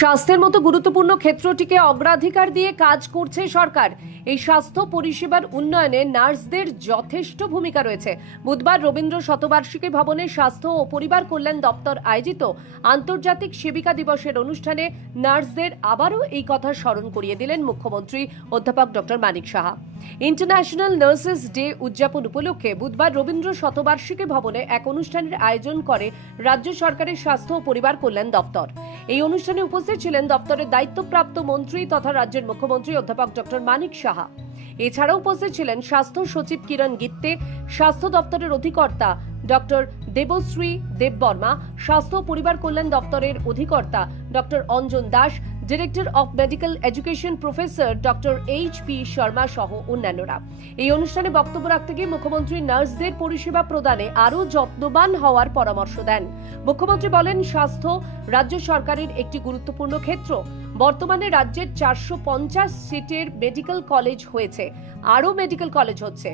স্বাস্থ্যের মতো গুরুত্বপূর্ণ ক্ষেত্রটিকে অগ্রাধিকার দিয়ে কাজ করছে সরকার। এই স্বাস্থ্য পরিষেবার উন্নয়নে নার্সদের যথেষ্ট ভূমিকা রয়েছে। বুধবার রবীন্দ্র শতবার্ষিকী ভবনে স্বাস্থ্য ও পরিবার কল্যাণ দপ্তর আয়োজিত আন্তর্জাতিক সেবিকা দিবসের অনুষ্ঠানে নার্সদের আবারও এই কথা স্মরণ করিয়ে দিলেন মুখ্যমন্ত্রী অধ্যাপক doctor Manik Saha. International nurses day উদযাপন উপলক্ষে বুধবার রবীন্দ্র শতবার্ষিকী ভবনে এক অনুষ্ঠানের আয়োজন করে রাজ্য সরকারের স্বাস্থ্য ও পরিবার কল্যাণ দপ্তর। এই অনুষ্ঠানে উপস্থিত ছিলেন দপ্তরের দায়িত্বপ্রাপ্ত মন্ত্রী তথা রাজ্যের মুখ্যমন্ত্রী অধ্যাপক ডক্টর মানিক সাহা। এছাড়াও উপস্থিত ছিলেন স্বাস্থ্য সচিব কিরণ গিত্তে, স্বাস্থ্য দপ্তরের অধিকর্তা ডক্টর দেবশ্রী দেববর্মা, স্বাস্থ্য ও পরিবার কল্যাণ দপ্তরের অধিকর্তা doctor Anjan Das, director of medical education professor doctor HP. Sharma সহ অন্যান্যরা। এই অনুষ্ঠানে বক্তব্য রাখতে গিয়ে মুখ্যমন্ত্রী নার্সদের পরিষেবা প্রদানে আরও যত্নবান হওয়ার পরামর্শ দেন। মুখ্যমন্ত্রী বলেন, স্বাস্থ্য রাজ্য সরকারের একটি গুরুত্বপূর্ণ ক্ষেত্র। বর্তমানে রাজ্যের 450 সিটের মেডিকেল কলেজ হয়েছে, আরও মেডিকেল কলেজ হচ্ছে।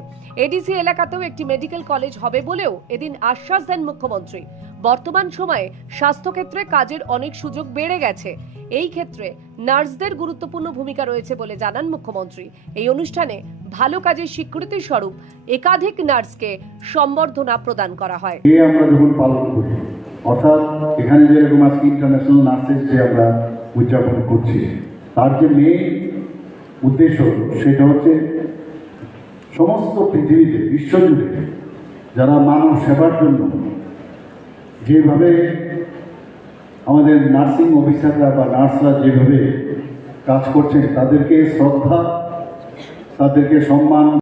এডিসি এলাকাতেও একটি মেডিকেল কলেজ হবে বলেও এদিন আশ্বাস দেন মুখ্যমন্ত্রী। বর্তমান সময়ে স্বাস্থ্যক্ষেত্রে কাজের অনেক সুযোগ বেড়ে গেছে। এই ক্ষেত্রে নার্সদের গুরুত্বপূর্ণ ভূমিকা রয়েছে বলে জানান মুখ্যমন্ত্রী। এই অনুষ্ঠানে ভালো কাজের স্বীকৃতি স্বরূপ একাধিক নার্সকে সম্বর্ধনা প্রদান করা হয়। আমরা যখন পালন করি, অর্থাৎ এখানে যেরকম আজকে ইন্টারন্যাশনাল নার্সেস ডে আমরা উদযাপন করছি, তার যে মেইন উদ্দেশ্য সেটা হচ্ছে সমস্ত পৃথিবীতে, বিশ্বজুড়ে যারা মানব সেবার জন্য যেভাবে আমাদের নার্সিং অফিসাররা বা নার্সরা যেভাবে কাজ করছেন, তাদেরকে শ্রদ্ধা, তাদেরকে সম্মান